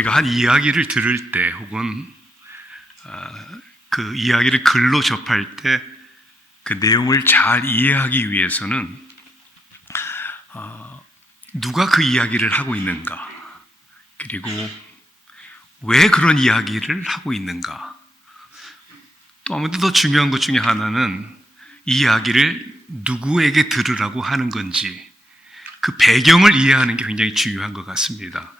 우리가 한 이야기를 들을 때 혹은 그 이야기를 글로 접할 때 그 내용을 잘 이해하기 위해서는 누가 그 이야기를 하고 있는가, 그리고 왜 그런 이야기를 하고 있는가, 또 아무래도 더 중요한 것 중에 하나는 이 이야기를 누구에게 들으라고 하는 건지 그 배경을 이해하는 게 굉장히 중요한 것 같습니다.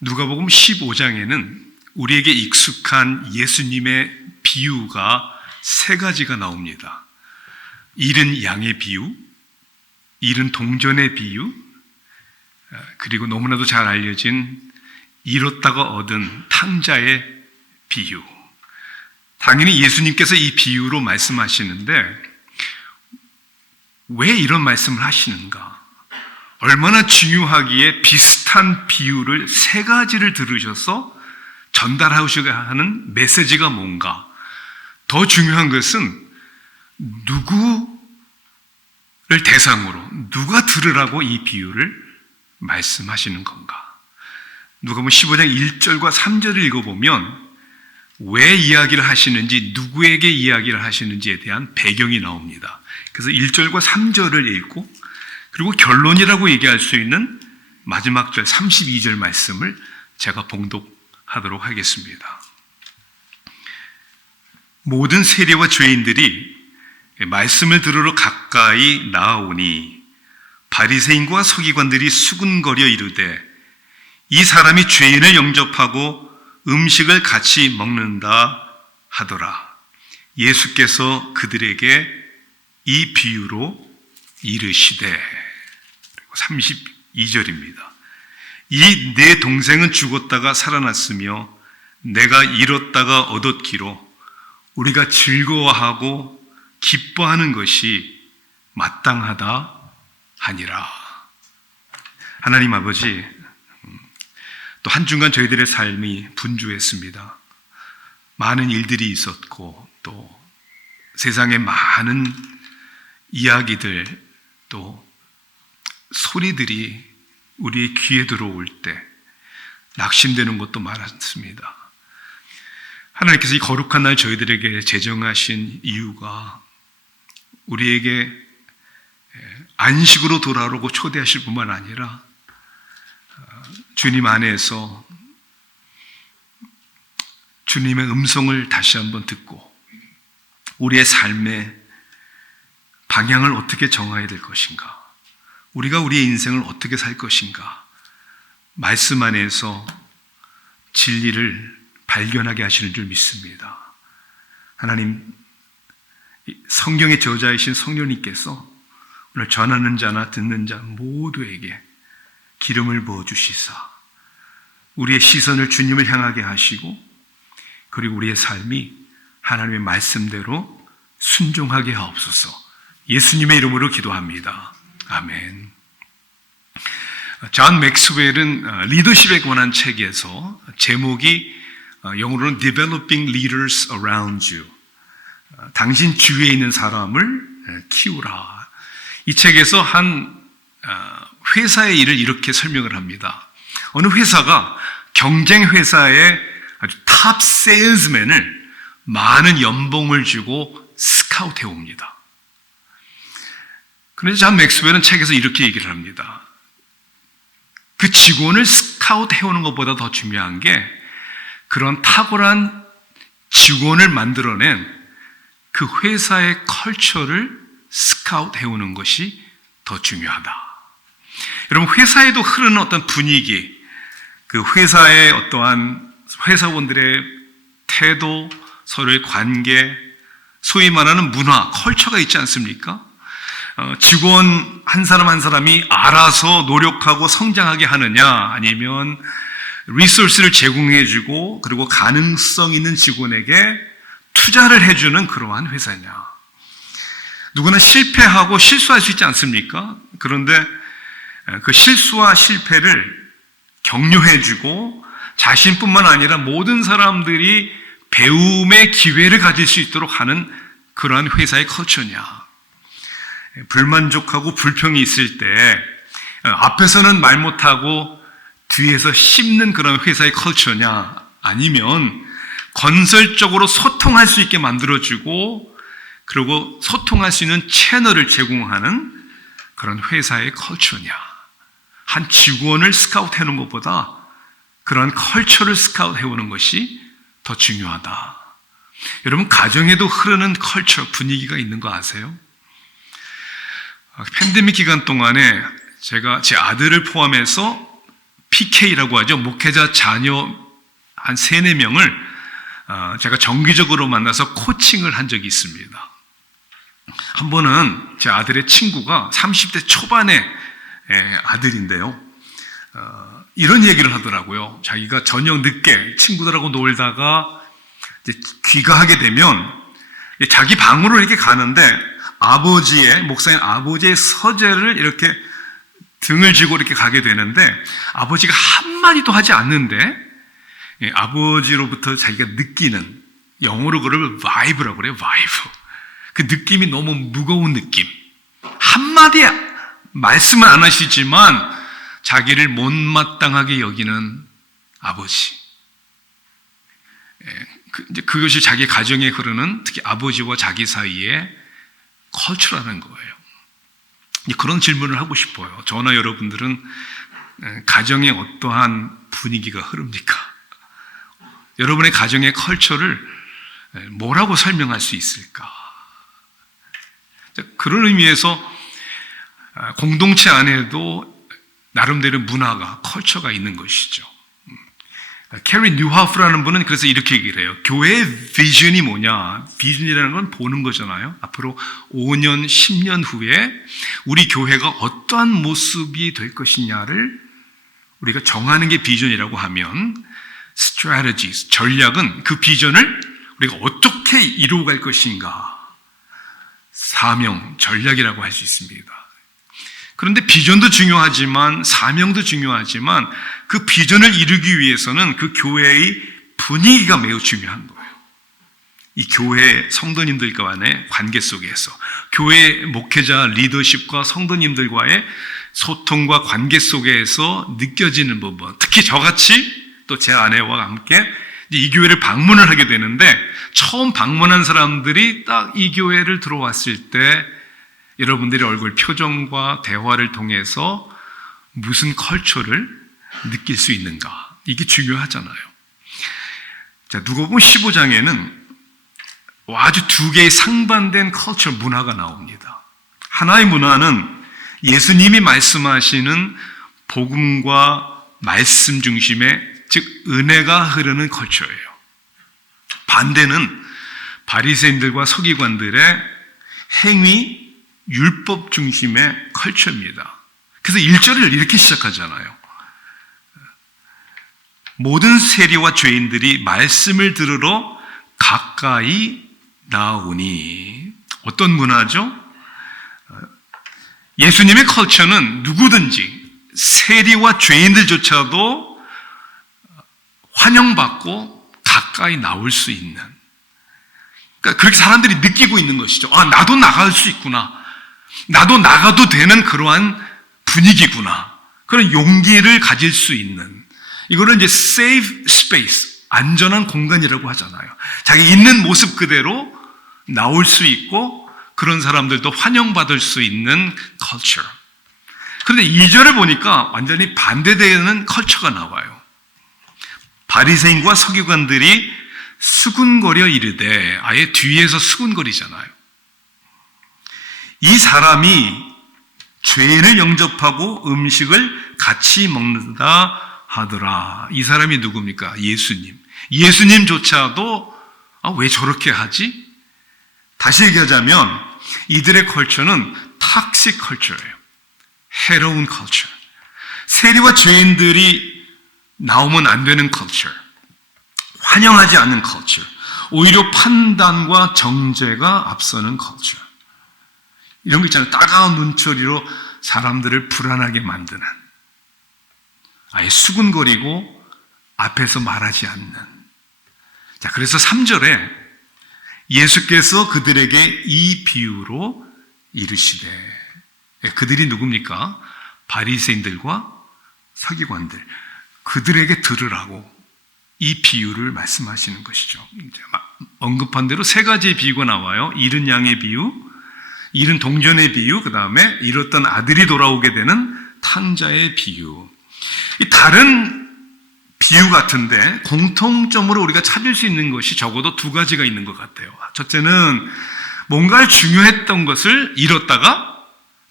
누가복음 15장에는 우리에게 익숙한 예수님의 비유가 세 가지가 나옵니다. 잃은 양의 비유, 잃은 동전의 비유, 그리고 너무나도 잘 알려진 잃었다가 얻은 탕자의 비유. 당연히 예수님께서 이 비유로 말씀하시는데 왜 이런 말씀을 하시는가? 얼마나 중요하기에 비슷한 비유를 세 가지를 들으셔서 전달하셔야 하는 메시지가 뭔가? 더 중요한 것은 누구를 대상으로, 누가 들으라고 이 비유를 말씀하시는 건가? 누가복음 15장 1절과 3절을 읽어보면 왜 이야기를 하시는지, 누구에게 이야기를 하시는지에 대한 배경이 나옵니다. 그래서 1절과 3절을 읽고 그리고 결론이라고 얘기할 수 있는 마지막 절 32절 말씀을 제가 봉독하도록 하겠습니다. 모든 세리와 죄인들이 말씀을 들으러 가까이 나아오니 바리새인과 서기관들이 수군거려 이르되 이 사람이 죄인을 영접하고 음식을 같이 먹는다 하더라. 예수께서 그들에게 이 비유로 이르시되, 32절입니다. 이 내 동생은 죽었다가 살아났으며 내가 잃었다가 얻었기로 우리가 즐거워하고 기뻐하는 것이 마땅하다 하니라. 하나님 아버지, 또 한 주간 저희들의 삶이 분주했습니다. 많은 일들이 있었고 또 세상에 많은 이야기들, 또 소리들이 우리의 귀에 들어올 때 낙심되는 것도 많았습니다. 하나님께서 이 거룩한 날 저희들에게 제정하신 이유가 우리에게 안식으로 돌아오고 초대하실 뿐만 아니라 주님 안에서 주님의 음성을 다시 한번 듣고 우리의 삶의 방향을 어떻게 정해야 될 것인가, 우리가 우리의 인생을 어떻게 살 것인가, 말씀 안에서 진리를 발견하게 하시는 줄 믿습니다. 하나님, 성경의 저자이신 성령님께서 오늘 전하는 자나 듣는 자 모두에게 기름을 부어주시사 우리의 시선을 주님을 향하게 하시고 그리고 우리의 삶이 하나님의 말씀대로 순종하게 하옵소서. 예수님의 이름으로 기도합니다. 아멘. 존 맥스웰은 리더십에 관한 책에서 제목이 영어로는 Developing Leaders Around You, 당신 주위에 있는 사람을 키우라. 이 책에서 한 회사의 일을 이렇게 설명을 합니다. 어느 회사가 경쟁 회사의 아주 탑 세일즈맨을 많은 연봉을 주고 스카우트해 옵니다. 그런데 존 맥스웰은 책에서 이렇게 얘기를 합니다. 그 직원을 스카우트해 오는 것보다 더 중요한 게 그런 탁월한 직원을 만들어낸 그 회사의 컬처를 스카우트해 오는 것이 더 중요하다. 여러분, 회사에도 흐르는 어떤 분위기, 그 회사의 어떠한 회사원들의 태도, 서로의 관계, 소위 말하는 문화, 컬처가 있지 않습니까? 직원 한 사람 한 사람이 알아서 노력하고 성장하게 하느냐, 아니면 리소스를 제공해주고 그리고 가능성 있는 직원에게 투자를 해주는 그러한 회사냐. 누구나 실패하고 실수할 수 있지 않습니까? 그런데 그 실수와 실패를 격려해주고 자신뿐만 아니라 모든 사람들이 배움의 기회를 가질 수 있도록 하는 그러한 회사의 컬처냐. 불만족하고 불평이 있을 때 앞에서는 말 못하고 뒤에서 씹는 그런 회사의 컬처냐, 아니면 건설적으로 소통할 수 있게 만들어주고 그리고 소통할 수 있는 채널을 제공하는 그런 회사의 컬처냐. 한 직원을 스카우트 해놓은 것보다 그런 컬처를 스카우트 해오는 것이 더 중요하다. 여러분, 가정에도 흐르는 컬처, 분위기가 있는 거 아세요? 팬데믹 기간 동안에 제가 제 아들을 포함해서 PK라고 하죠. 목회자 자녀 한 3, 4명을 제가 정기적으로 만나서 코칭을 한 적이 있습니다. 한 번은 제 아들의 친구가 30대 초반의 아들인데요. 이런 얘기를 하더라고요. 자기가 저녁 늦게 친구들하고 놀다가 이제 귀가하게 되면 자기 방으로 이렇게 가는데 목사님 아버지의 서재를 이렇게 등을 지고 이렇게 가게 되는데 아버지가 한마디도 하지 않는데 아버지로부터 자기가 느끼는, 영어로 그걸 바이브라고 그래요. 바이브. 그 느낌이 너무 무거운 느낌. 한마디 말씀은 안 하시지만 자기를 못마땅하게 여기는 아버지. 그것이 자기 가정에 흐르는, 특히 아버지와 자기 사이의 컬처라는 거예요. 그런 질문을 하고 싶어요. 저나 여러분들은 가정에 어떠한 분위기가 흐릅니까? 여러분의 가정의 컬처를 뭐라고 설명할 수 있을까? 그런 의미에서 공동체 안에도 나름대로 문화가, 컬처가 있는 것이죠. 캐리 뉴하프라는 분은 그래서 이렇게 얘기를 해요. 교회의 비전이 뭐냐? 비전이라는 건 보는 거잖아요. 앞으로 5년, 10년 후에 우리 교회가 어떠한 모습이 될 것이냐를 우리가 정하는 게 비전이라고 하면 strategies, 전략은 그 비전을 우리가 어떻게 이루어갈 것인가, 사명, 전략이라고 할 수 있습니다. 그런데 비전도 중요하지만 사명도 중요하지만 그 비전을 이루기 위해서는 그 교회의 분위기가 매우 중요한 거예요. 이 교회 성도님들 간의 관계 속에서 교회 목회자 리더십과 성도님들과의 소통과 관계 속에서 느껴지는 부분, 특히 저같이 또 제 아내와 함께 이 교회를 방문을 하게 되는데 처음 방문한 사람들이 딱 이 교회를 들어왔을 때 여러분들의 얼굴 표정과 대화를 통해서 무슨 컬처를 느낄 수 있는가, 이게 중요하잖아요. 자, 누가복음 15장에는 아주 두 개의 상반된 컬처 문화가 나옵니다. 하나의 문화는 예수님이 말씀하시는 복음과 말씀 중심의, 즉 은혜가 흐르는 컬처예요. 반대는 바리새인들과 서기관들의 행위, 율법 중심의 컬처입니다. 그래서 1절을 이렇게 시작하잖아요. 모든 세리와 죄인들이 말씀을 들으러 가까이 나오니. 어떤 문화죠? 예수님의 컬처는 누구든지 세리와 죄인들조차도 환영받고 가까이 나올 수 있는, 그러니까 그렇게 사람들이 느끼고 있는 것이죠. 아, 나도 나갈 수 있구나. 나도 나가도 되는 그러한 분위기구나. 그런 용기를 가질 수 있는, 이거를 이제 safe space, 안전한 공간이라고 하잖아요. 자기 있는 모습 그대로 나올 수 있고 그런 사람들도 환영받을 수 있는 culture. 그런데 2절을 보니까 완전히 반대되는 컬처가 나와요. 바리새인과 서기관들이 수군거려 이르되, 아예 뒤에서 수군거리잖아요. 이 사람이 죄인을 영접하고 음식을 같이 먹는다 하더라. 이 사람이 누굽니까? 예수님. 예수님조차도 왜 저렇게 하지? 다시 얘기하자면 이들의 컬처는 탁식 컬처예요. 해로운 컬처. 세리와 죄인들이 나오면 안 되는 컬처. 환영하지 않는 컬처. 오히려 판단과 정죄가 앞서는 컬처. 이런 거 있잖아요. 따가운 눈초리로 사람들을 불안하게 만드는, 아예 수군거리고 앞에서 말하지 않는. 자, 그래서 3절에 예수께서 그들에게 이 비유로 이르시되, 그들이 누굽니까? 바리새인들과 서기관들. 그들에게 들으라고 이 비유를 말씀하시는 것이죠. 언급한 대로 세 가지의 비유가 나와요. 잃은 양의 비유, 잃은 동전의 비유, 그 다음에 잃었던 아들이 돌아오게 되는 탕자의 비유. 이 다른 비유 같은데 공통점으로 우리가 찾을 수 있는 것이 적어도 두 가지가 있는 것 같아요. 첫째는 뭔가 중요했던 것을 잃었다가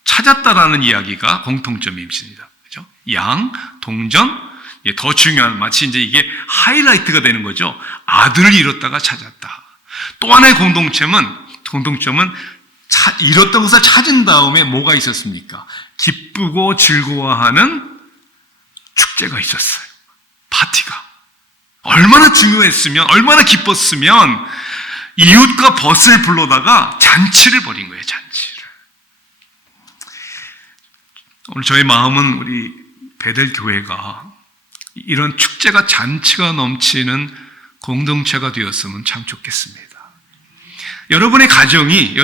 찾았다라는 이야기가 공통점이 있습니다. 그렇죠? 양, 동전, 더 중요한, 마치 이제 이게 하이라이트가 되는 거죠. 아들을 잃었다가 찾았다. 또 하나의 공동점은 잃었던 것을 찾은 다음에 뭐가 있었습니까? 기쁘고 즐거워하는 축제가 있었어요. 파티가. 얼마나 중요했으면, 얼마나 기뻤으면 이웃과 벗을 불러다가 잔치를 벌인 거예요, 잔치를. 오늘 저의 마음은 우리 베델 교회가 이런 축제가 잔치가 넘치는 공동체가 되었으면 참 좋겠습니다. 여러분의 가족이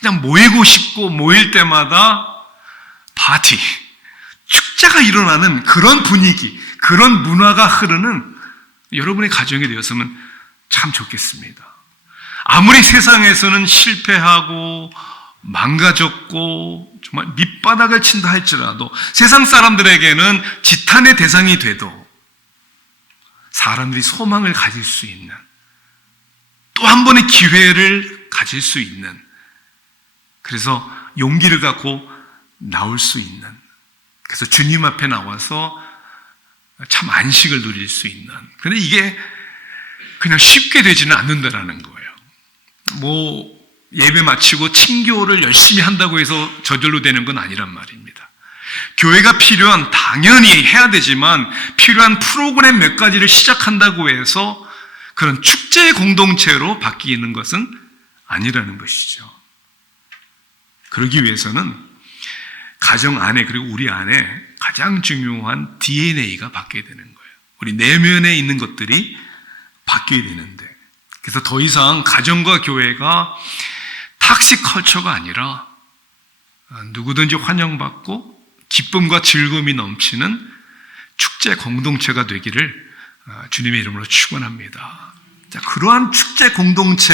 그냥 모이고 싶고 모일 때마다 파티, 축제가 일어나는 그런 분위기, 그런 문화가 흐르는 여러분의 가정이 되었으면 참 좋겠습니다. 아무리 세상에서는 실패하고 망가졌고 정말 밑바닥을 친다 할지라도 세상 사람들에게는 지탄의 대상이 돼도 사람들이 소망을 가질 수 있는 또 한 번의 기회를 가질 수 있는, 그래서 용기를 갖고 나올 수 있는, 그래서 주님 앞에 나와서 참 안식을 누릴 수 있는, 그런데 이게 그냥 쉽게 되지는 않는다라는 거예요. 예배 마치고 친교를 열심히 한다고 해서 저절로 되는 건 아니란 말입니다. 교회가 당연히 해야 되지만 필요한 프로그램 몇 가지를 시작한다고 해서 그런 축제의 공동체로 바뀌는 것은 아니라는 것이죠. 그러기 위해서는 가정 안에, 그리고 우리 안에 가장 중요한 DNA가 바뀌어야 되는 거예요. 우리 내면에 있는 것들이 바뀌어야 되는데, 그래서 더 이상 가정과 교회가 탁식 컬처가 아니라 누구든지 환영받고 기쁨과 즐거움이 넘치는 축제 공동체가 되기를 주님의 이름으로 축원합니다. 자, 그러한 축제 공동체,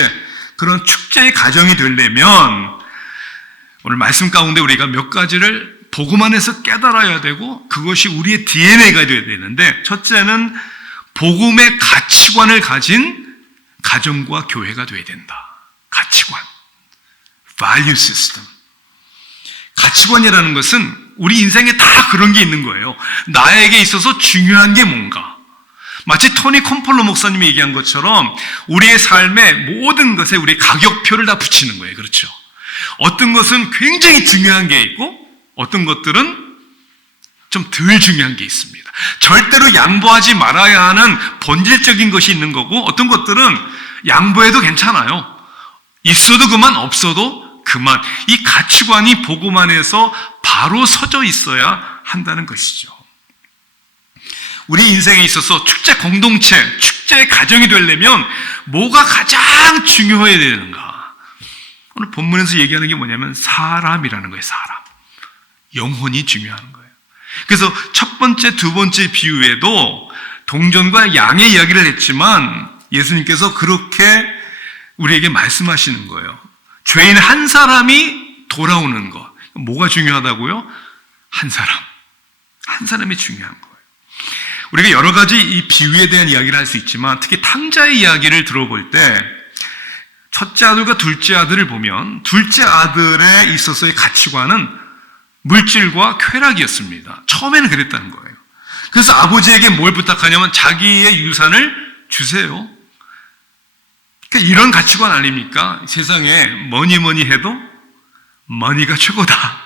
그런 축제의 가정이 되려면 오늘 말씀 가운데 우리가 몇 가지를 복음 안에서 깨달아야 되고 그것이 우리의 DNA가 되어야 되는데, 첫째는 복음의 가치관을 가진 가정과 교회가 되어야 된다. 가치관, value system. 가치관이라는 것은 우리 인생에 다 그런 게 있는 거예요. 나에게 있어서 중요한 게 뭔가. 마치 토니 콤폴로 목사님이 얘기한 것처럼 우리의 삶의 모든 것에 우리 가격표를 다 붙이는 거예요. 그렇죠? 어떤 것은 굉장히 중요한 게 있고 어떤 것들은 좀 덜 중요한 게 있습니다. 절대로 양보하지 말아야 하는 본질적인 것이 있는 거고, 어떤 것들은 양보해도 괜찮아요. 있어도 그만, 없어도 그만. 이 가치관이 복음 안에서 바로 서져 있어야 한다는 것이죠. 우리 인생에 있어서 축제 공동체, 축제의 가정이 되려면 뭐가 가장 중요해야 되는가? 오늘 본문에서 얘기하는 게 뭐냐면 사람이라는 거예요. 사람. 영혼이 중요한 거예요. 그래서 첫 번째, 두 번째 비유에도 동전과 양의 이야기를 했지만 예수님께서 그렇게 우리에게 말씀하시는 거예요. 죄인 한 사람이 돌아오는 것. 뭐가 중요하다고요? 한 사람이 중요한 거예요. 우리가 여러 가지 이 비유에 대한 이야기를 할 수 있지만 특히 탕자의 이야기를 들어볼 때 첫째 아들과 둘째 아들을 보면 둘째 아들에 있어서의 가치관은 물질과 쾌락이었습니다. 처음에는 그랬다는 거예요. 그래서 아버지에게 뭘 부탁하냐면 자기의 유산을 주세요. 그러니까 이런 가치관 아닙니까? 세상에 뭐니 해도 머니가 최고다.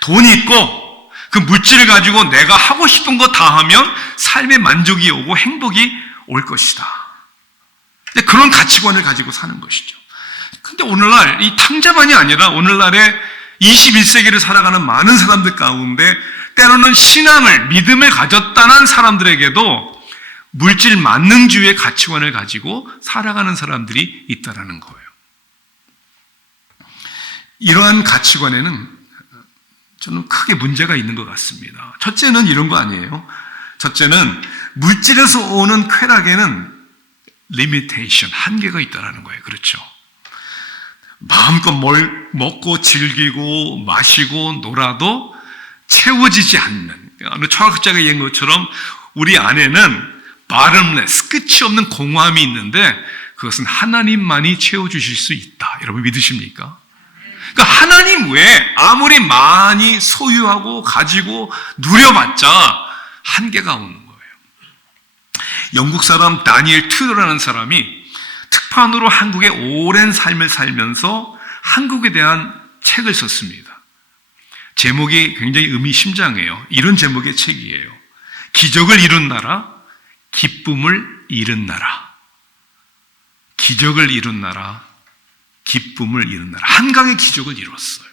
돈이 있고 그 물질을 가지고 내가 하고 싶은 거 다 하면 삶의 만족이 오고 행복이 올 것이다. 그런 가치관을 가지고 사는 것이죠. 근데 오늘날 이 탕자만이 아니라 오늘날의 21세기를 살아가는 많은 사람들 가운데 때로는 신앙을, 믿음을 가졌다는 사람들에게도 물질 만능주의의 가치관을 가지고 살아가는 사람들이 있다는 거예요. 이러한 가치관에는 저는 크게 문제가 있는 것 같습니다. 첫째는 이런 거 아니에요. 첫째는 물질에서 오는 쾌락에는 리미테이션, 한계가 있다는 거예요. 그렇죠? 마음껏 뭘 먹고 즐기고 마시고 놀아도 채워지지 않는, 어느 철학자가 얘기한 것처럼 우리 안에는 bottomless, 끝이 없는 공허함이 있는데 그것은 하나님만이 채워주실 수 있다. 여러분 믿으십니까? 그러니까 하나님 외에 아무리 많이 소유하고 가지고 누려봤자 한계가 오는 거예요. 영국 사람 다니엘 튜더라는 사람이 특판으로 한국에 오랜 삶을 살면서 한국에 대한 책을 썼습니다. 제목이 굉장히 의미심장해요. 이런 제목의 책이에요. 기적을 이룬 나라, 기쁨을 잃은 나라. 기적을 이룬 나라, 기쁨을 잃은 나라. 한강의 기적을 이뤘어요.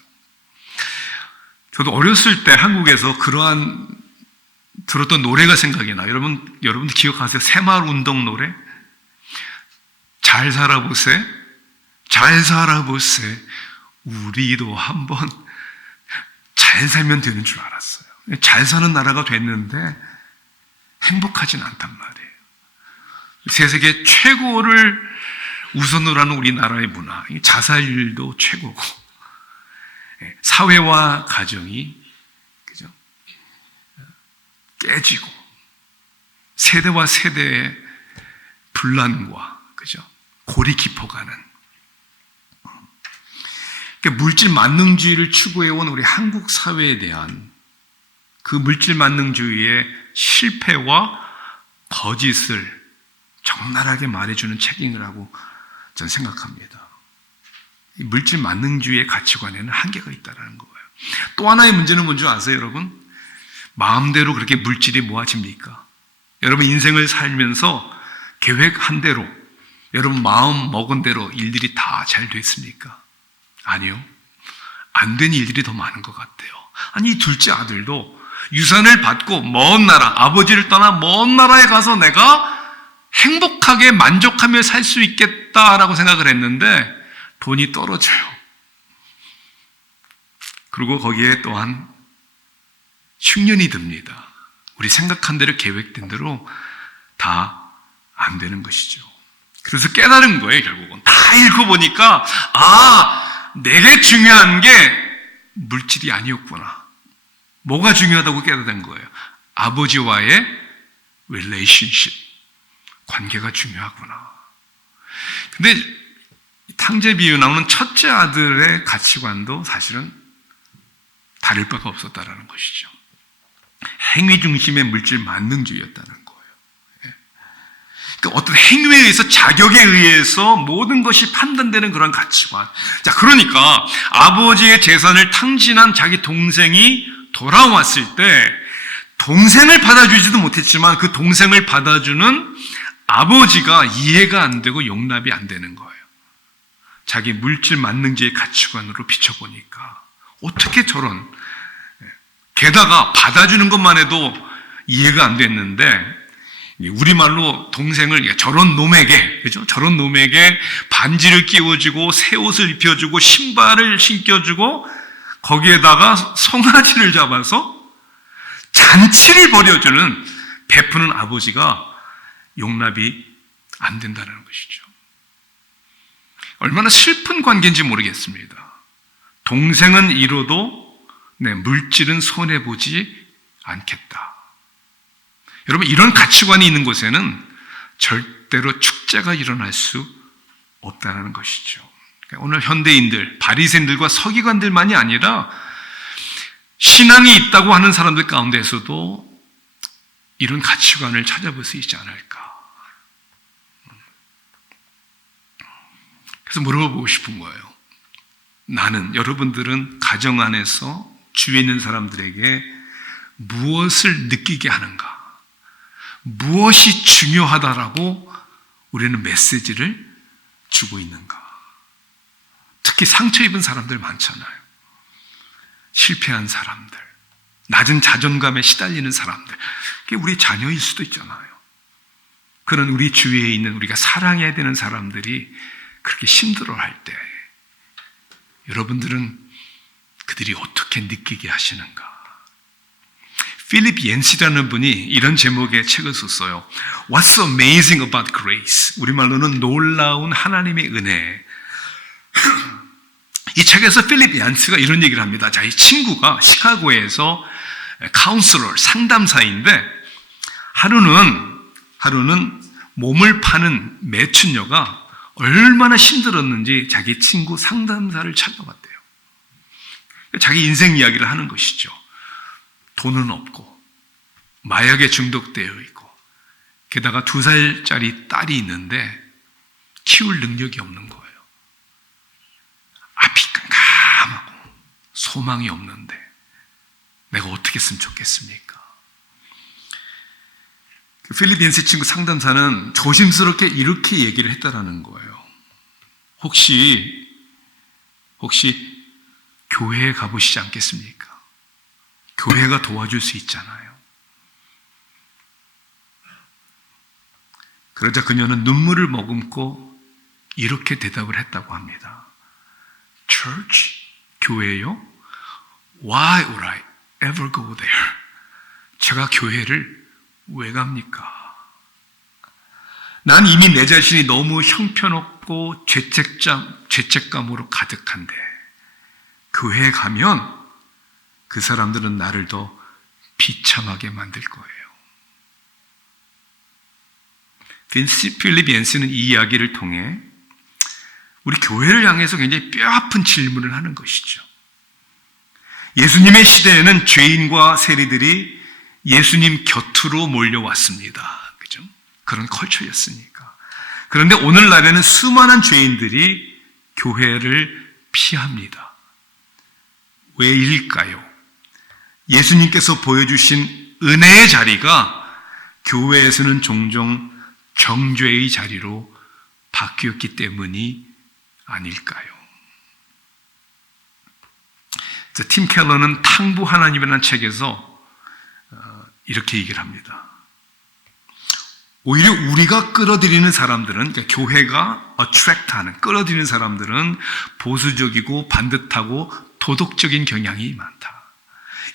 저도 어렸을 때 한국에서 그러한 들었던 노래가 생각이 나요. 여러분 기억하세요? 새마을운동 노래? 잘 살아보세, 잘 살아보세. 우리도 한번 잘 살면 되는 줄 알았어요. 잘 사는 나라가 됐는데 행복하진 않단 말이에요. 세계 최고를 우선으로 하는 우리나라의 문화, 자살률도 최고고, 사회와 가정이 그죠? 깨지고, 세대와 세대의 분란과 그죠? 골이 깊어가는, 그러니까 물질 만능주의를 추구해온 우리 한국 사회에 대한 그 물질 만능주의의 실패와 거짓을 적나라하게 말해주는 책이라고 저는 생각합니다. 이 물질 만능주의의 가치관에는 한계가 있다는 거예요. 또 하나의 문제는 뭔지 아세요, 여러분? 마음대로 그렇게 물질이 모아집니까? 여러분 인생을 살면서 계획한 대로, 여러분 마음 먹은 대로 일들이 다 잘 됐습니까? 아니요. 안 된 일들이 더 많은 것 같아요. 아니, 이 둘째 아들도 유산을 받고 먼 나라, 아버지를 떠나 먼 나라에 가서 내가 행복하게 만족하며 살 수 있겠다라고 생각을 했는데 돈이 떨어져요. 그리고 거기에 또한 흉년이 듭니다. 우리 생각한 대로 계획된 대로 다 안 되는 것이죠. 그래서 깨달은 거예요, 결국은. 다 읽어보니까 내게 중요한 게 물질이 아니었구나. 뭐가 중요하다고 깨달은 거예요? 아버지와의 relationship, 관계가 중요하구나. 근데 탕제 비유 나오는 첫째 아들의 가치관도 사실은 다를 바가 없었다라는 것이죠. 행위 중심의 물질 만능주의였다는 거예요. 그러니까 어떤 행위에 의해서, 자격에 의해서 모든 것이 판단되는 그런 가치관. 자, 그러니까 아버지의 재산을 탕진한 자기 동생이 돌아왔을 때 동생을 받아주지도 못했지만 그 동생을 받아주는 아버지가 이해가 안 되고 용납이 안 되는 거예요. 자기 물질 만능주의 가치관으로 비춰보니까 어떻게 저런, 게다가 받아주는 것만 해도 이해가 안 됐는데 우리말로 동생을 저런 놈에게, 그죠? 저런 놈에게 반지를 끼워주고 새 옷을 입혀주고 신발을 신겨주고 거기에다가 송아지를 잡아서 잔치를 벌여주는, 베푸는 아버지가 용납이 안 된다는 것이죠. 얼마나 슬픈 관계인지 모르겠습니다. 동생은 잃어도 물질은 손해보지 않겠다. 여러분, 이런 가치관이 있는 곳에는 절대로 축제가 일어날 수 없다는 것이죠. 오늘 현대인들, 바리새인들과 서기관들만이 아니라 신앙이 있다고 하는 사람들 가운데서도 이런 가치관을 찾아볼 수 있지 않을까. 그래서 물어보고 싶은 거예요. 나는, 여러분들은 가정 안에서 주위에 있는 사람들에게 무엇을 느끼게 하는가? 무엇이 중요하다라고 우리는 메시지를 주고 있는가? 특히 상처 입은 사람들 많잖아요. 실패한 사람들, 낮은 자존감에 시달리는 사람들, 그게 우리 자녀일 수도 있잖아요. 그런 우리 주위에 있는, 우리가 사랑해야 되는 사람들이 그렇게 힘들어할 때 여러분들은 그들이 어떻게 느끼게 하시는가? 필립 옌시라는 분이 이런 제목의 책을 썼어요. What's amazing about grace? 우리말로는 놀라운 하나님의 은혜. 이 책에서 필립 얀스가 이런 얘기를 합니다. 자기 친구가 시카고에서 카운슬러, 상담사인데 하루는 몸을 파는 매춘녀가 얼마나 힘들었는지 자기 친구 상담사를 찾아왔대요. 자기 인생 이야기를 하는 것이죠. 돈은 없고 마약에 중독되어 있고 게다가 2살짜리 딸이 있는데 키울 능력이 없는 거예요. 앞이 깜깜하고 소망이 없는데 내가 어떻게 했으면 좋겠습니까? 필립 옌스 친구 상담사는 조심스럽게 이렇게 얘기를 했다라는 거예요. 혹시 교회에 가보시지 않겠습니까? 교회가 도와줄 수 있잖아요. 그러자 그녀는 눈물을 머금고 이렇게 대답을 했다고 합니다. Church? 교회요? Why would I ever go there? 제가 교회를 왜 갑니까? 난 이미 내 자신이 너무 형편없고 죄책감으로 가득한데 교회에 가면 그 사람들은 나를 더 비참하게 만들 거예요. 필립 옌스는 이 이야기를 통해 우리 교회를 향해서 굉장히 뼈아픈 질문을 하는 것이죠. 예수님의 시대에는 죄인과 세리들이 예수님 곁으로 몰려왔습니다. 그죠? 그런 컬처였으니까. 그런데 오늘날에는 수많은 죄인들이 교회를 피합니다. 왜일까요? 예수님께서 보여주신 은혜의 자리가 교회에서는 종종 정죄의 자리로 바뀌었기 때문이 아닐까요? 팀 켈러는 탕부 하나님이라는 책에서 이렇게 얘기를 합니다. 오히려 우리가 끌어들이는 사람들은, 그러니까 교회가 attract하는, 끌어들이는 사람들은 보수적이고 반듯하고 도덕적인 경향이 많다.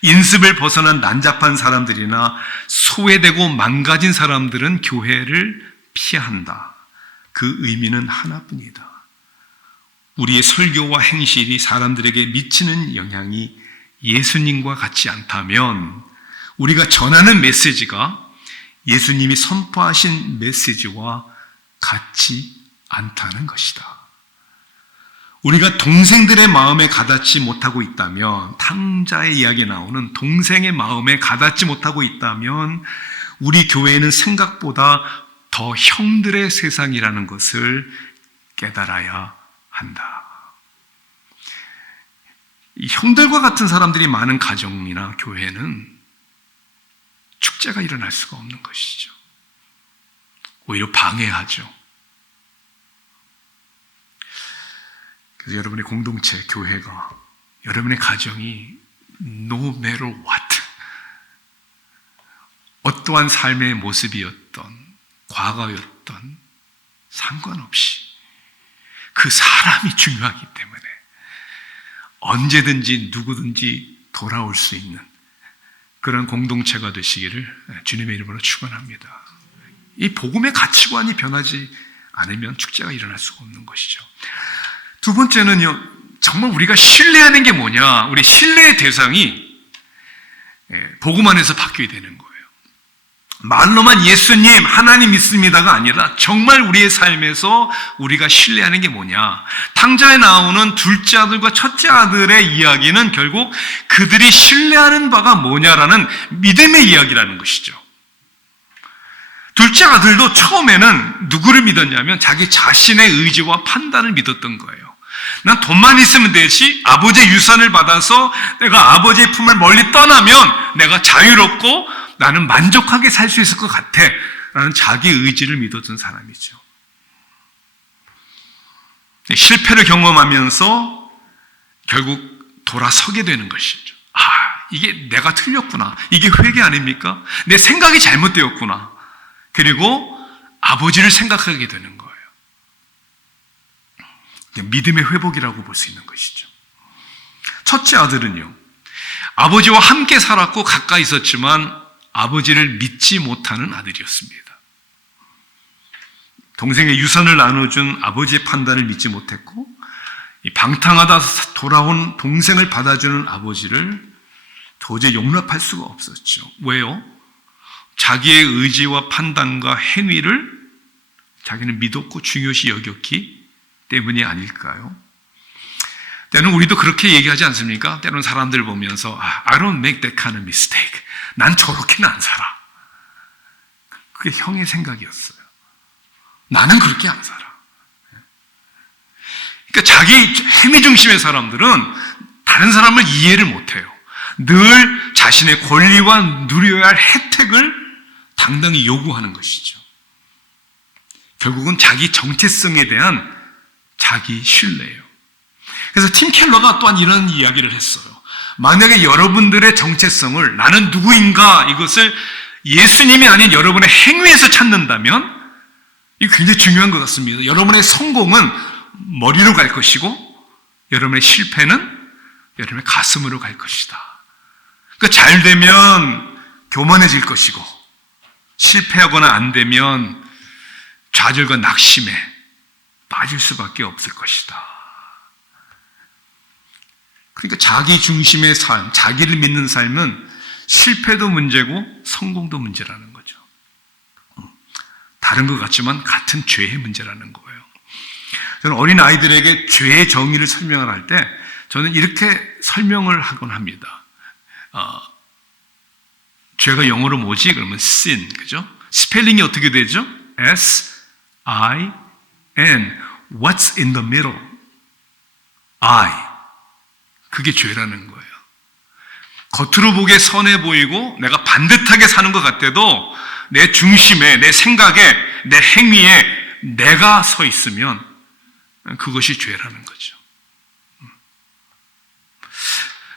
인습을 벗어난 난잡한 사람들이나 소외되고 망가진 사람들은 교회를 피한다. 그 의미는 하나뿐이다. 우리의 설교와 행실이 사람들에게 미치는 영향이 예수님과 같지 않다면 우리가 전하는 메시지가 예수님이 선포하신 메시지와 같지 않다는 것이다. 우리가 동생들의 마음에 가닿지 못하고 있다면, 탕자의 이야기에 나오는 동생의 마음에 가닿지 못하고 있다면 우리 교회는 생각보다 더 형들의 세상이라는 것을 깨달아야 한다. 이 형들과 같은 사람들이 많은 가정이나 교회는 축제가 일어날 수가 없는 것이죠. 오히려 방해하죠. 그래서 여러분의 공동체, 교회가, 여러분의 가정이 no matter what, 어떠한 삶의 모습이었던, 과거였던 상관없이 그 사람이 중요하기 때문에 언제든지 누구든지 돌아올 수 있는 그런 공동체가 되시기를 주님의 이름으로 축원합니다. 이 복음의 가치관이 변하지 않으면 축제가 일어날 수가 없는 것이죠. 두 번째는요, 정말 우리가 신뢰하는 게 뭐냐, 우리 신뢰의 대상이 복음 안에서 바뀌어야 되는 거예요. 말로만 예수님, 하나님 믿습니다가 아니라 정말 우리의 삶에서 우리가 신뢰하는 게 뭐냐. 탕자에 나오는 둘째 아들과 첫째 아들의 이야기는 결국 그들이 신뢰하는 바가 뭐냐라는 믿음의 이야기라는 것이죠. 둘째 아들도 처음에는 누구를 믿었냐면 자기 자신의 의지와 판단을 믿었던 거예요. 난 돈만 있으면 되지, 아버지의 유산을 받아서 내가 아버지의 품을 멀리 떠나면 내가 자유롭고 나는 만족하게 살 수 있을 것 같아 라는 자기 의지를 믿었던 사람이죠. 실패를 경험하면서 결국 돌아서게 되는 것이죠. 아, 이게 내가 틀렸구나. 이게 회개 아닙니까? 내 생각이 잘못되었구나. 그리고 아버지를 생각하게 되는 거예요. 믿음의 회복이라고 볼 수 있는 것이죠. 첫째 아들은요, 아버지와 함께 살았고 가까이 있었지만 아버지를 믿지 못하는 아들이었습니다. 동생의 유산을 나눠준 아버지의 판단을 믿지 못했고, 방탕하다 돌아온 동생을 받아주는 아버지를 도저히 용납할 수가 없었죠. 왜요? 자기의 의지와 판단과 행위를 자기는 믿었고 중요시 여겼기 때문이 아닐까요? 때로는 우리도 그렇게 얘기하지 않습니까? 때로는 사람들 보면서 I don't make that kind of mistake. 난 저렇게는 안 살아. 그게 형의 생각이었어요. 나는 그렇게 안 살아. 그러니까 자기 행위 중심의 사람들은 다른 사람을 이해를 못해요. 늘 자신의 권리와 누려야 할 혜택을 당당히 요구하는 것이죠. 결국은 자기 정체성에 대한 자기 신뢰예요. 그래서 팀 켈러가 또한 이런 이야기를 했어요. 만약에 여러분들의 정체성을 나는 누구인가 이것을 예수님이 아닌 여러분의 행위에서 찾는다면 이거 굉장히 중요한 것 같습니다. 여러분의 성공은 머리로 갈 것이고 여러분의 실패는 여러분의 가슴으로 갈 것이다. 그러니까 잘 되면 교만해질 것이고 실패하거나 안 되면 좌절과 낙심에 빠질 수밖에 없을 것이다. 그러니까 자기 중심의 삶, 자기를 믿는 삶은 실패도 문제고 성공도 문제라는 거죠. 다른 것 같지만 같은 죄의 문제라는 거예요. 저는 어린 아이들에게 죄의 정의를 설명을 할 때 저는 이렇게 설명을 하곤 합니다. 죄가 영어로 뭐지? 그러면 sin, 그죠? 스펠링이 어떻게 되죠? S-I-N. What's in the middle? I. 그게 죄라는 거예요. 겉으로 보기에 선해 보이고 내가 반듯하게 사는 것 같아도 내 중심에, 내 생각에, 내 행위에 내가 서 있으면 그것이 죄라는 거죠.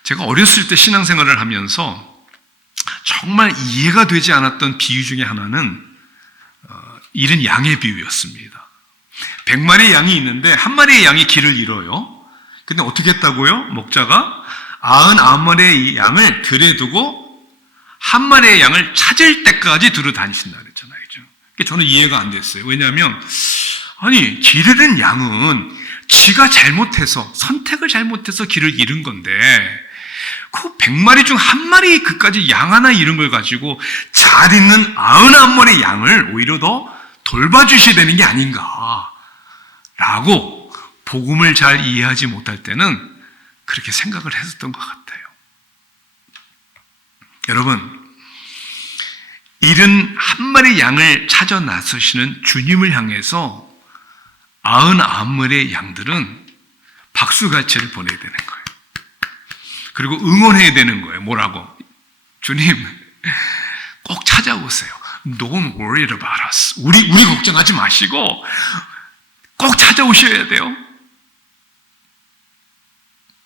제가 어렸을 때 신앙생활을 하면서 정말 이해가 되지 않았던 비유 중에 하나는 잃은 양의 비유였습니다. 100마리의 양이 있는데 한 마리의 양이 길을 잃어요. 근데 어떻게 했다고요? 목자가 99마리의 양을 들에 두고 한 마리의 양을 찾을 때까지 두루 다니신다 그랬잖아요. 저는 이해가 안 됐어요. 왜냐하면 아니 길 잃은 양은 지가 잘못해서 선택을 잘못해서 길을 잃은 건데 그 100마리 중 한 마리 그까지 양 하나 잃은 걸 가지고 잘 있는 99마리의 양을 오히려 더 돌봐주셔야 되는 게 아닌가 라고 복음을 잘 이해하지 못할 때는 그렇게 생각을 했었던 것 같아요. 여러분, 잃은 한 마리 양을 찾아 나서시는 주님을 향해서 99마리의 양들은 박수갈채를 보내야 되는 거예요. 그리고 응원해야 되는 거예요. 뭐라고? 주님, 꼭 찾아오세요. Don't worry about us. 우리 걱정하지 마시고 꼭 찾아오셔야 돼요.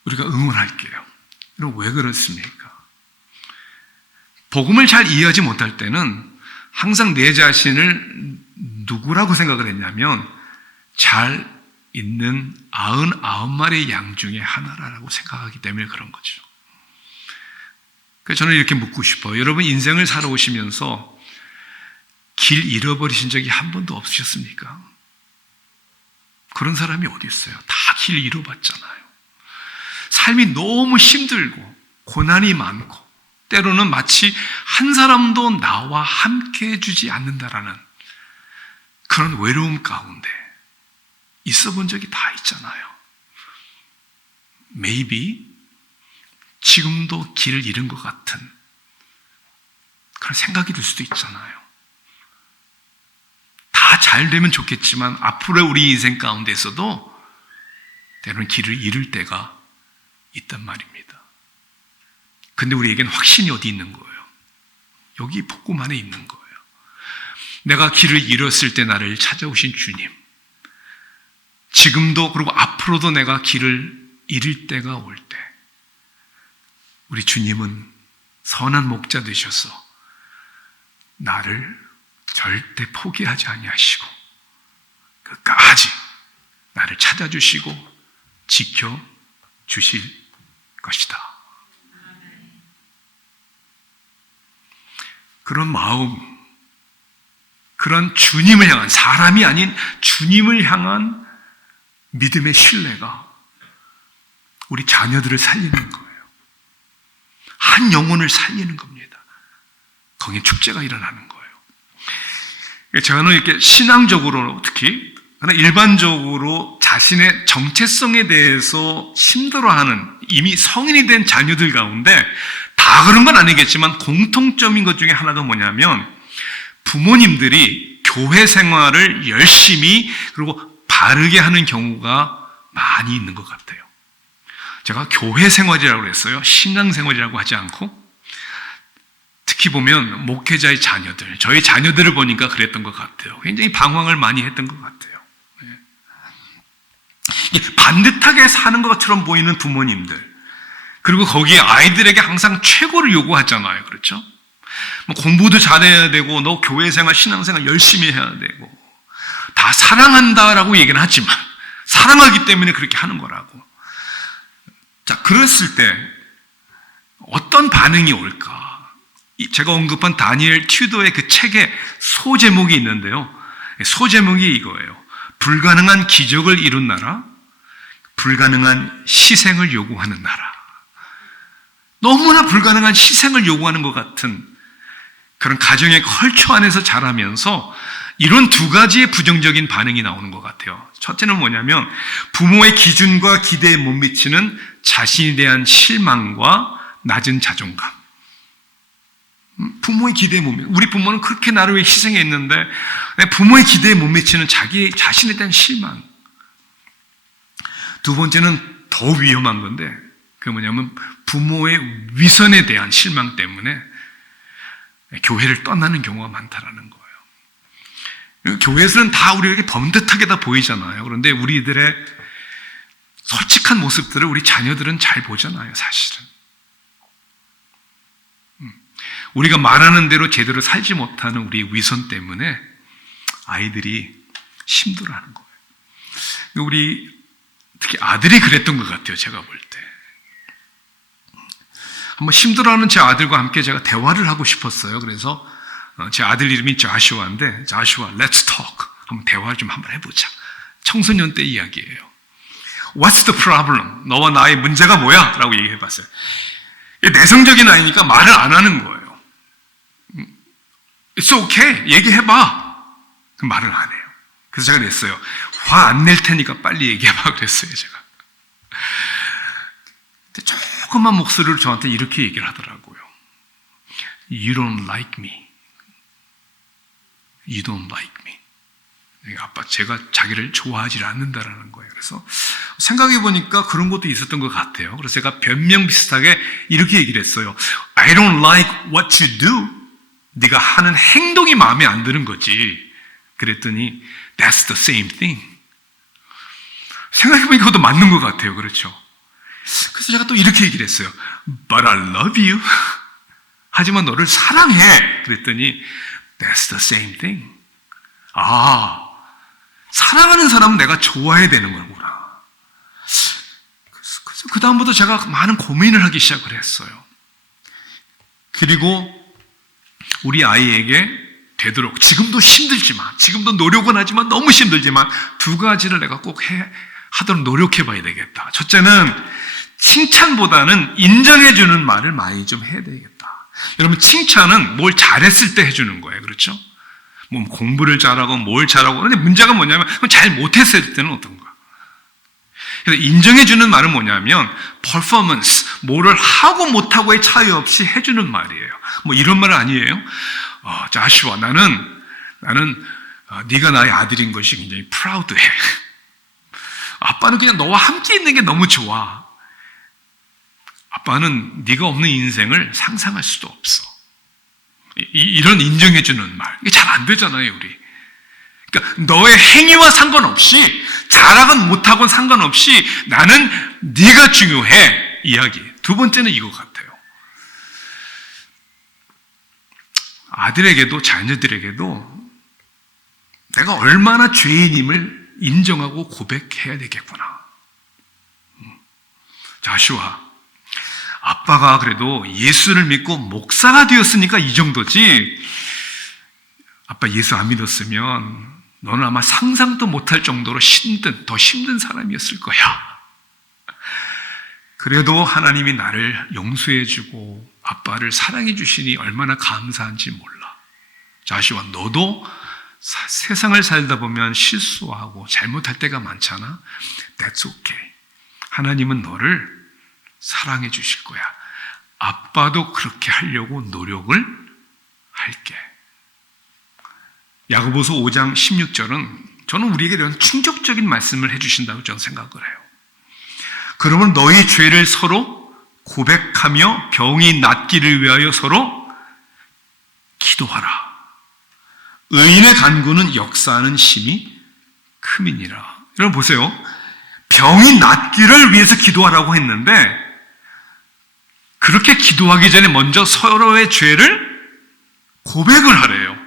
우리가 응원할게요. 여러분 왜 그렇습니까? 복음을 잘 이해하지 못할 때는 항상 내 자신을 누구라고 생각을 했냐면 잘 있는 99마리의 양 중에 하나라고 생각하기 때문에 그런 거죠. 그래서 저는 이렇게 묻고 싶어요. 여러분 인생을 살아오시면서 길 잃어버리신 적이 한 번도 없으셨습니까? 그런 사람이 어디 있어요? 다 길 잃어봤잖아요. 삶이 너무 힘들고 고난이 많고 때로는 마치 한 사람도 나와 함께 해주지 않는다라는 그런 외로움 가운데 있어 본 적이 다 있잖아요. Maybe 지금도 길을 잃은 것 같은 그런 생각이 들 수도 있잖아요. 다 잘 되면 좋겠지만 앞으로의 우리 인생 가운데서도 때로는 길을 잃을 때가 있단 말입니다. 근데 우리에게는 확신이 어디 있는 거예요? 여기 복음 안에 있는 거예요. 내가 길을 잃었을 때 나를 찾아오신 주님, 지금도 그리고 앞으로도 내가 길을 잃을 때가 올 때 우리 주님은 선한 목자 되셔서 나를 절대 포기하지 아니하시고 끝까지 나를 찾아주시고 지켜주실 것이다. 그런 마음, 그런 주님을 향한, 사람이 아닌 주님을 향한 믿음의 신뢰가 우리 자녀들을 살리는 거예요. 한 영혼을 살리는 겁니다. 거기에 축제가 일어나는 거예요. 저는 이렇게 신앙적으로 특히, 일반적으로 자신의 정체성에 대해서 힘들어하는 이미 성인이 된 자녀들 가운데 다 그런 건 아니겠지만 공통점인 것 중에 하나가 뭐냐면 부모님들이 교회 생활을 열심히 그리고 바르게 하는 경우가 많이 있는 것 같아요. 제가 교회 생활이라고 했어요. 신앙 생활이라고 하지 않고, 특히 보면 목회자의 자녀들, 저희 자녀들을 보니까 그랬던 것 같아요. 굉장히 방황을 많이 했던 것 같아요. 반듯하게 사는 것처럼 보이는 부모님들, 그리고 거기에 아이들에게 항상 최고를 요구하잖아요. 그렇죠? 공부도 잘해야 되고, 너 교회 생활, 신앙 생활 열심히 해야 되고, 다 사랑한다라고 얘기는 하지만 사랑하기 때문에 그렇게 하는 거라고. 자, 그랬을 때 어떤 반응이 올까? 제가 언급한 다니엘 튜더의 그 책에 소제목이 있는데요. 소제목이 이거예요. 불가능한 기적을 이룬 나라, 불가능한 희생을 요구하는 나라. 너무나 불가능한 희생을 요구하는 것 같은 그런 가정의 컬처 안에서 자라면서 이런 두 가지의 부정적인 반응이 나오는 것 같아요. 첫째는 뭐냐면 부모의 기준과 기대에 못 미치는 자신에 대한 실망과 낮은 자존감. 부모의 기대에 못 미치는, 우리 부모는 그렇게 나를 위해 희생했는데 부모의 기대에 못 미치는 자기 자신에 대한 실망. 두 번째는 더 위험한 건데 그게 뭐냐면 부모의 위선에 대한 실망 때문에 교회를 떠나는 경우가 많다라는 거예요. 교회에서는 다 우리에게 번듯하게 다 보이잖아요. 그런데 우리들의 솔직한 모습들을 우리 자녀들은 잘 보잖아요, 사실은. 우리가 말하는 대로 제대로 살지 못하는 우리 위선 때문에 아이들이 힘들어하는 거예요. 우리 특히 아들이 그랬던 것 같아요, 제가 볼 때. 한번 힘들어하는 제 아들과 함께 제가 대화를 하고 싶었어요. 그래서 제 아들 이름이 자슈아인데, 자슈아, let's talk. 한번 대화를 좀 한번 해보자. 청소년 때 이야기예요. What's the problem? 너와 나의 문제가 뭐야? 라고 얘기해봤어요. 내성적인 아이니까 말을 안 하는 거예요. It's okay. 얘기해봐. 말을 안 해요. 그래서 제가 그랬어요. 화 안 낼 테니까 빨리 얘기해봐. 그랬어요, 제가. 조그만 목소리로 저한테 이렇게 얘기를 하더라고요. You don't like me. You don't like me. 아빠, 제가 자기를 좋아하지 않는다라는 거예요. 그래서 생각해보니까 그런 것도 있었던 것 같아요. 그래서 제가 변명 비슷하게 이렇게 얘기를 했어요. I don't like what you do. 네가 하는 행동이 마음에 안 드는 거지. 그랬더니 That's the same thing. 생각해보니까 그것도 맞는 것 같아요. 그렇죠? 그래서 제가 또 이렇게 얘기를 했어요. But I love you. 하지만 너를 사랑해. 그랬더니 That's the same thing. 아, 사랑하는 사람은 내가 좋아해야 되는 거구나. 그래서 그 다음부터 제가 많은 고민을 하기 시작을 했어요. 그리고 우리 아이에게 되도록 지금도 힘들지만, 지금도 노력은 하지만 너무 힘들지만 두 가지를 내가 꼭 하도록 노력해 봐야 되겠다. 첫째는 칭찬보다는 인정해주는 말을 많이 좀 해야 되겠다. 여러분, 칭찬은 뭘 잘했을 때 해주는 거예요. 그렇죠? 뭐 공부를 잘하고 뭘 잘하고. 그런데 문제가 뭐냐면 잘 못했을 때는 어떤가? 그래서 인정해주는 말은 뭐냐면 퍼포먼스, 뭐를 하고 못하고의 차이 없이 해주는 말이에요. 뭐 이런 말은 아니에요. 자슈아, 나는 네가 나의 아들인 것이 굉장히 프라우드해. 아빠는 그냥 너와 함께 있는 게 너무 좋아. 아빠는 네가 없는 인생을 상상할 수도 없어. 이런 인정해주는 말. 이게 잘 안 되잖아요, 우리. 그러니까 너의 행위와 상관없이, 잘하건 못하건 상관없이 나는 네가 중요해. 이야기. 두 번째는 이거 같아요. 아들에게도 자녀들에게도 내가 얼마나 죄인임을 인정하고 고백해야 되겠구나. 자슈아, 아빠가 그래도 예수를 믿고 목사가 되었으니까 이 정도지, 아빠 예수 안 믿었으면 너는 아마 상상도 못할 정도로 더 힘든 사람이었을 거야. 그래도 하나님이 나를 용서해주고 아빠를 사랑해주시니 얼마나 감사한지 몰라. 자시와, 너도 세상을 살다 보면 실수하고 잘못할 때가 많잖아. That's okay. 하나님은 너를 사랑해 주실 거야. 아빠도 그렇게 하려고 노력을 할게. 야고보서 5장 16절은 저는 우리에게 이런 충격적인 말씀을 해주신다고 저는 생각을 해요. 그러면 너희 죄를 서로 고백하며 병이 낫기를 위하여 서로 기도하라. 의인의 간구는 역사하는 힘이 큼이니라. 여러분 보세요. 병이 낫기를 위해서 기도하라고 했는데 그렇게 기도하기 전에 먼저 서로의 죄를 고백을 하래요.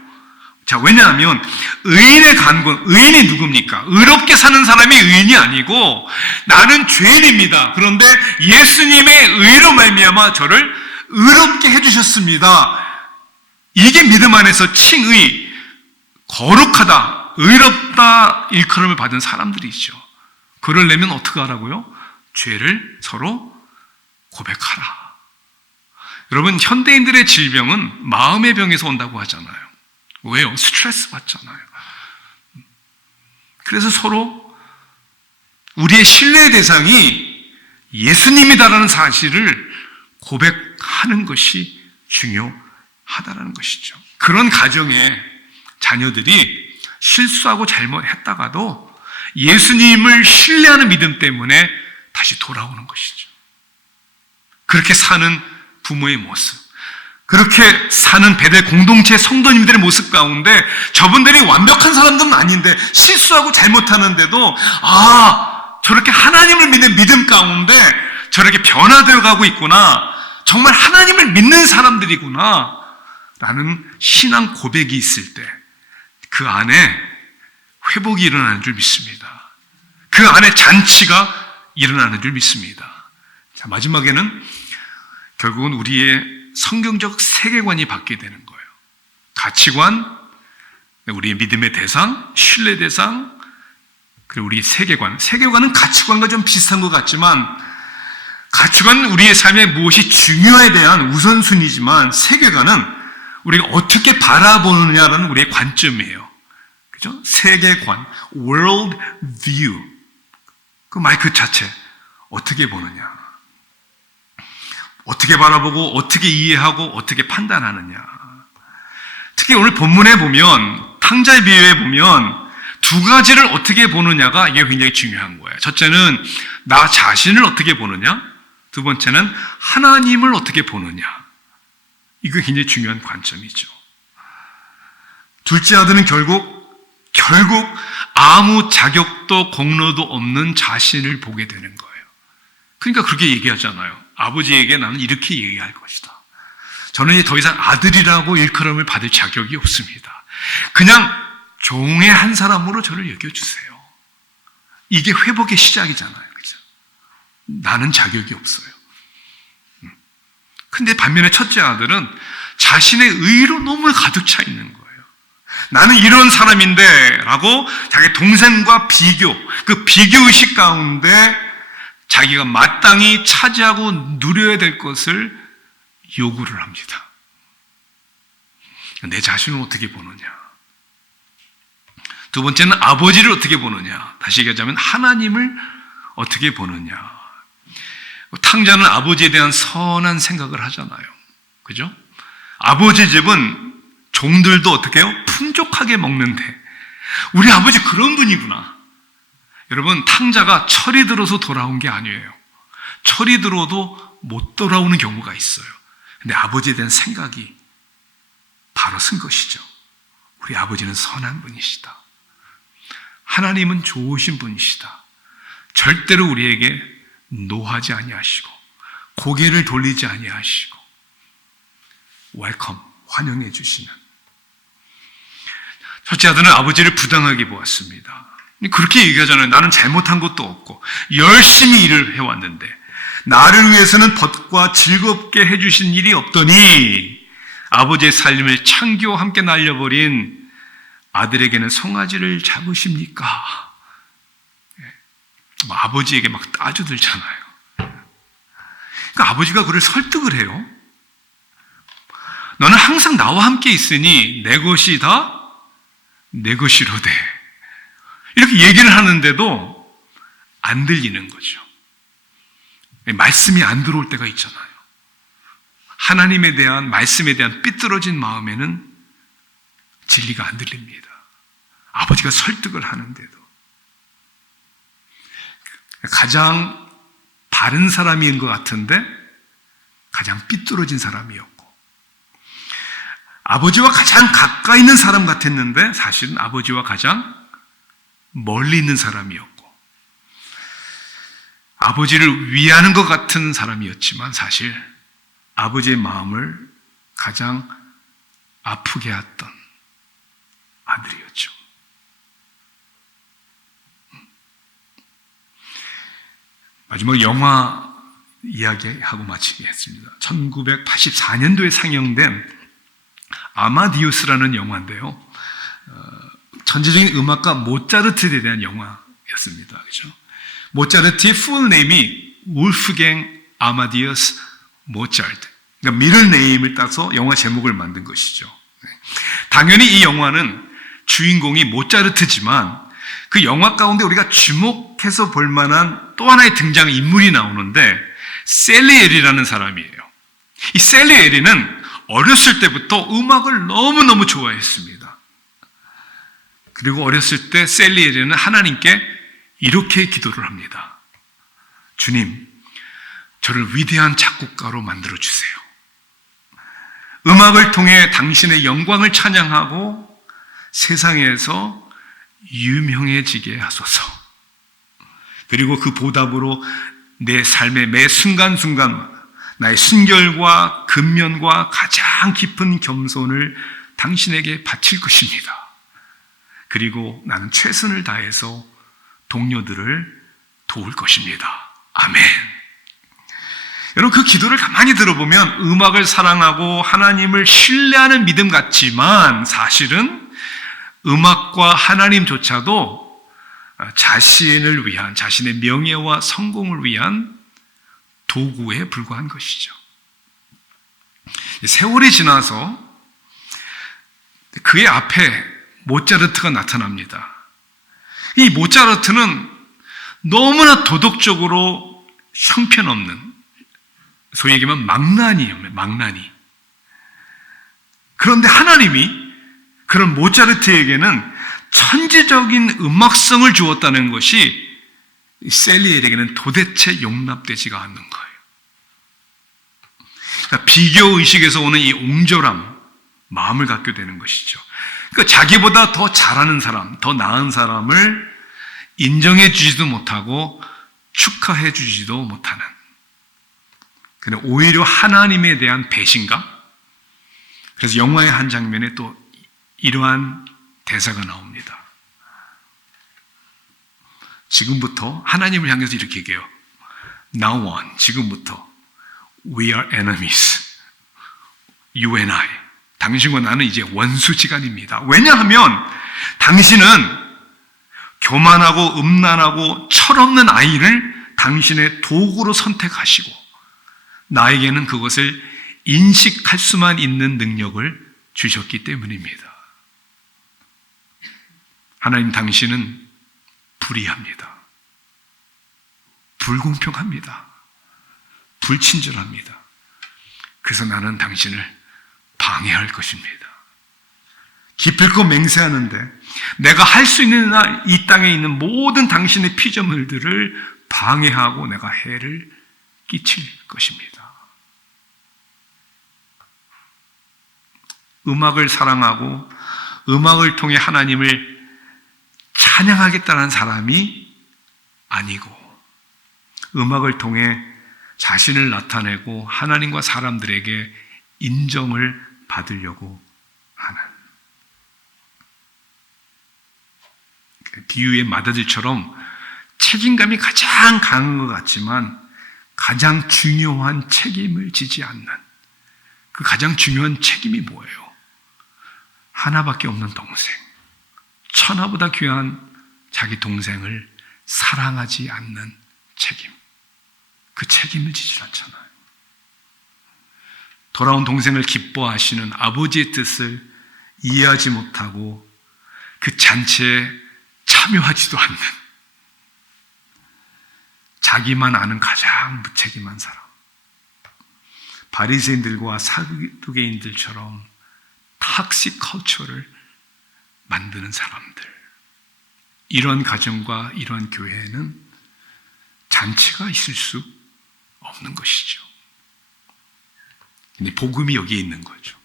자, 왜냐하면 의인의 간구, 의인이 누굽니까? 의롭게 사는 사람이 의인이 아니고 나는 죄인입니다. 그런데 예수님의 의로 말미암아 저를 의롭게 해주셨습니다. 이게 믿음 안에서 칭의, 거룩하다, 의롭다 일컬음을 받은 사람들이죠. 그러려면 어떻게 하라고요? 죄를 서로 고백하라. 여러분, 현대인들의 질병은 마음의 병에서 온다고 하잖아요. 왜요? 스트레스 받잖아요. 그래서 서로 우리의 신뢰의 대상이 예수님이다라는 사실을 고백하는 것이 중요하다는 것이죠. 그런 가정에 자녀들이 실수하고 잘못했다가도 예수님을 신뢰하는 믿음 때문에 다시 돌아오는 것이죠. 그렇게 사는 부모의 모습, 그렇게 사는 베델 공동체 성도님들의 모습 가운데 저분들이 완벽한 사람들은 아닌데 실수하고 잘못하는데도 저렇게 하나님을 믿는 믿음 가운데 저렇게 변화되어 가고 있구나, 정말 하나님을 믿는 사람들이구나 라는 신앙 고백이 있을 때 그 안에 회복이 일어나는 줄 믿습니다. 그 안에 잔치가 일어나는 줄 믿습니다. 자, 마지막에는 결국은 우리의 성경적 세계관이 바뀌게 되는 거예요. 가치관, 우리의 믿음의 대상, 신뢰 대상, 그리고 우리의 세계관. 세계관은 가치관과 좀 비슷한 것 같지만 가치관은 우리의 삶에 무엇이 중요에 대한 우선순위지만 세계관은 우리가 어떻게 바라보느냐라는 우리의 관점이에요. 그죠? 세계관, world view. 그 말 그 자체, 어떻게 보느냐. 어떻게 바라보고, 어떻게 이해하고, 어떻게 판단하느냐. 특히 오늘 본문에 보면, 탕자의 비유에 보면, 두 가지를 어떻게 보느냐가 이게 굉장히 중요한 거예요. 첫째는 나 자신을 어떻게 보느냐. 두 번째는 하나님을 어떻게 보느냐. 이거 굉장히 중요한 관점이죠. 둘째 아들은 결국 아무 자격도 공로도 없는 자신을 보게 되는 거예요. 그러니까 그렇게 얘기하잖아요. 아버지에게 나는 이렇게 얘기할 것이다. 저는 이제 더 이상 아들이라고 일컬음을 받을 자격이 없습니다. 그냥 종의 한 사람으로 저를 여겨주세요. 이게 회복의 시작이잖아요. 그죠? 나는 자격이 없어요. 근데 반면에 첫째 아들은 자신의 의로 너무 가득 차 있는 거예요. 나는 이런 사람인데 라고 자기 동생과 비교, 그 비교의식 가운데 자기가 마땅히 차지하고 누려야 될 것을 요구를 합니다. 내 자신을 어떻게 보느냐. 두 번째는 아버지를 어떻게 보느냐. 다시 얘기하자면 하나님을 어떻게 보느냐. 탕자는 아버지에 대한 선한 생각을 하잖아요. 그죠? 아버지 집은 종들도 어떻게 해요? 풍족하게 먹는데 우리 아버지 그런 분이구나. 여러분, 탕자가 철이 들어서 돌아온 게 아니에요. 철이 들어도 못 돌아오는 경우가 있어요. 근데 아버지에 대한 생각이 바로 쓴 것이죠. 우리 아버지는 선한 분이시다. 하나님은 좋으신 분이시다. 절대로 우리에게 노하지 아니하시고 고개를 돌리지 아니하시고 웰컴, 환영해 주시는. 첫째 아들은 아버지를 부당하게 보았습니다. 그렇게 얘기하잖아요. 나는 잘못한 것도 없고 열심히 일을 해왔는데 나를 위해서는 벗과 즐겁게 해주신 일이 없더니 아버지의 삶을 창기와 함께 날려버린 아들에게는 송아지를 잡으십니까? 아버지에게 막 따져들잖아요. 그러니까 아버지가 그를 설득을 해요. 너는 항상 나와 함께 있으니 내 것이 다 내 것이로되. 이렇게 얘기를 하는데도 안 들리는 거죠. 말씀이 안 들어올 때가 있잖아요. 하나님에 대한, 말씀에 대한 삐뚤어진 마음에는 진리가 안 들립니다. 아버지가 설득을 하는데도. 가장 바른 사람인 것 같은데 가장 삐뚤어진 사람이었고, 아버지와 가장 가까이 있는 사람 같았는데 사실은 아버지와 가장 멀리 있는 사람이었고, 아버지를 위하는 것 같은 사람이었지만 사실 아버지의 마음을 가장 아프게 했던 아들이었죠. 마지막 영화 이야기하고 마치겠습니다. 1984년도에 상영된 아마디우스라는 영화인데요. 전체적인 음악가 모차르트에 대한 영화였습니다. 그렇죠? 모차르트의 풀 네임이 울프갱 아마디우스 모차르트. 그러니까 미들 네임을 따서 영화 제목을 만든 것이죠. 당연히 이 영화는 주인공이 모차르트지만 그 영화 가운데 우리가 주목해서 볼 만한 또 하나의 등장 인물이 나오는데 셀리에리라는 사람이에요. 이 셀리에리는 어렸을 때부터 음악을 너무너무 좋아했습니다. 그리고 어렸을 때 셀리에리는 하나님께 이렇게 기도를 합니다. 주님, 저를 위대한 작곡가로 만들어주세요. 음악을 통해 당신의 영광을 찬양하고 세상에서 유명해지게 하소서. 그리고 그 보답으로 내 삶의 매 순간순간 나의 순결과 근면과 가장 깊은 겸손을 당신에게 바칠 것입니다. 그리고 나는 최선을 다해서 동료들을 도울 것입니다. 아멘. 여러분, 그 기도를 가만히 들어보면 음악을 사랑하고 하나님을 신뢰하는 믿음 같지만 사실은 음악과 하나님조차도 자신을 위한, 자신의 명예와 성공을 위한 도구에 불과한 것이죠. 세월이 지나서 그의 앞에 모차르트가 나타납니다. 이 모차르트는 너무나 도덕적으로 형편없는, 소위 얘기하면 망나니예요. 망나니. 그런데 하나님이 그런 모차르트에게는 천지적인 음악성을 주었다는 것이 셀리엘에게는 도대체 용납되지가 않는 거예요. 그러니까 비교의식에서 오는 이 옹졸함, 마음을 갖게 되는 것이죠. 그러니까 자기보다 더 잘하는 사람, 더 나은 사람을 인정해 주지도 못하고 축하해 주지도 못하는, 근데 오히려 하나님에 대한 배신감. 그래서 영화의 한 장면에 또 이러한 대사가 나옵니다. 지금부터 하나님을 향해서 이렇게 얘기해요. Now on, 지금부터 we are enemies. You and I. 당신과 나는 이제 원수지간입니다. 왜냐하면 당신은 교만하고 음란하고 철없는 아이를 당신의 도구로 선택하시고 나에게는 그것을 인식할 수만 있는 능력을 주셨기 때문입니다. 하나님, 당신은 불의합니다. 불공평합니다. 불친절합니다. 그래서 나는 당신을 방해할 것입니다. 기필코 맹세하는데 내가 할 수 있는 이 땅에 있는 모든 당신의 피조물들을 방해하고 내가 해를 끼칠 것입니다. 음악을 사랑하고 음악을 통해 하나님을 찬양하겠다는 사람이 아니고 음악을 통해 자신을 나타내고 하나님과 사람들에게 인정을 받으려고 하는, 비유의 마다들처럼 책임감이 가장 강한 것 같지만 가장 중요한 책임을 지지 않는, 그 가장 중요한 책임이 뭐예요? 하나밖에 없는 동생, 천하보다 귀한 자기 동생을 사랑하지 않는 책임. 그 책임을 지지 않잖아요. 돌아온 동생을 기뻐하시는 아버지의 뜻을 이해하지 못하고 그 잔치에 참여하지도 않는, 자기만 아는 가장 무책임한 사람, 바리새인들과 사두개인들처럼 탁식 컬처를 만드는 사람들, 이런 가정과 이런 교회에는 잔치가 있을 수 없는 것이죠. 근데 복음이 여기에 있는 거죠.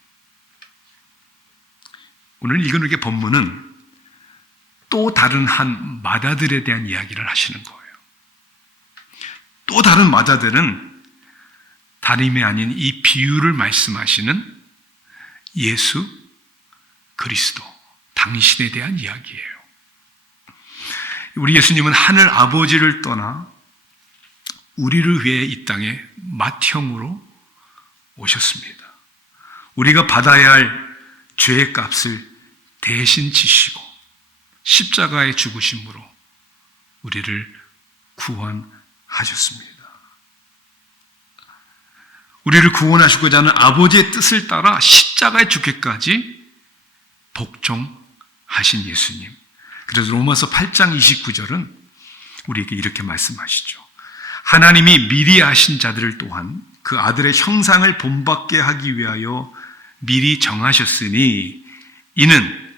오늘 읽은 본문은 또 다른 한 마다들에 대한 이야기를 하시는 거예요. 또 다른 마다들은 다름이 아닌 이 비유를 말씀하시는 예수 그리스도, 당신에 대한 이야기예요. 우리 예수님은 하늘 아버지를 떠나 우리를 위해 이 땅에 맏형으로 오셨습니다. 우리가 받아야 할 죄의 값을 대신 지시고 십자가의 죽으심으로 우리를 구원하셨습니다. 우리를 구원하시고자 하는 아버지의 뜻을 따라 십자가에 죽기까지 복종하신 예수님. 그래서 로마서 8장 29절은 우리에게 이렇게 말씀하시죠. 하나님이 미리 아신 자들을 또한 그 아들의 형상을 본받게 하기 위하여 미리 정하셨으니 이는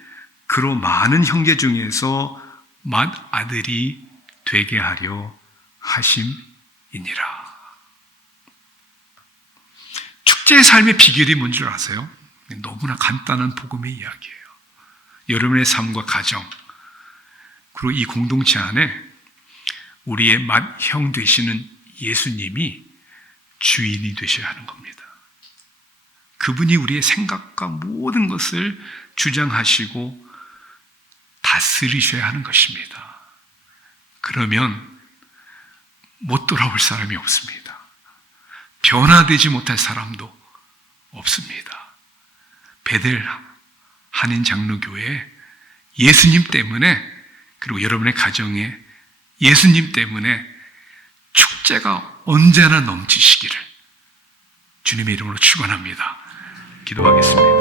그로 많은 형제 중에서 맏아들이 되게 하려 하심이니라. 축제의 삶의 비결이 뭔지 줄 아세요? 너무나 간단한 복음의 이야기예요. 여러분의 삶과 가정, 그리고 이 공동체 안에 우리의 맏형 되시는 예수님이 주인이 되셔야 하는 겁니다. 그분이 우리의 생각과 모든 것을 주장하시고 다스리셔야 하는 것입니다. 그러면 못 돌아올 사람이 없습니다. 변화되지 못할 사람도 없습니다. 베델 한인 장로교회 예수님 때문에, 그리고 여러분의 가정에 예수님 때문에 축제가 언제나 넘치시기를 주님의 이름으로 축원합니다. 기도하겠습니다.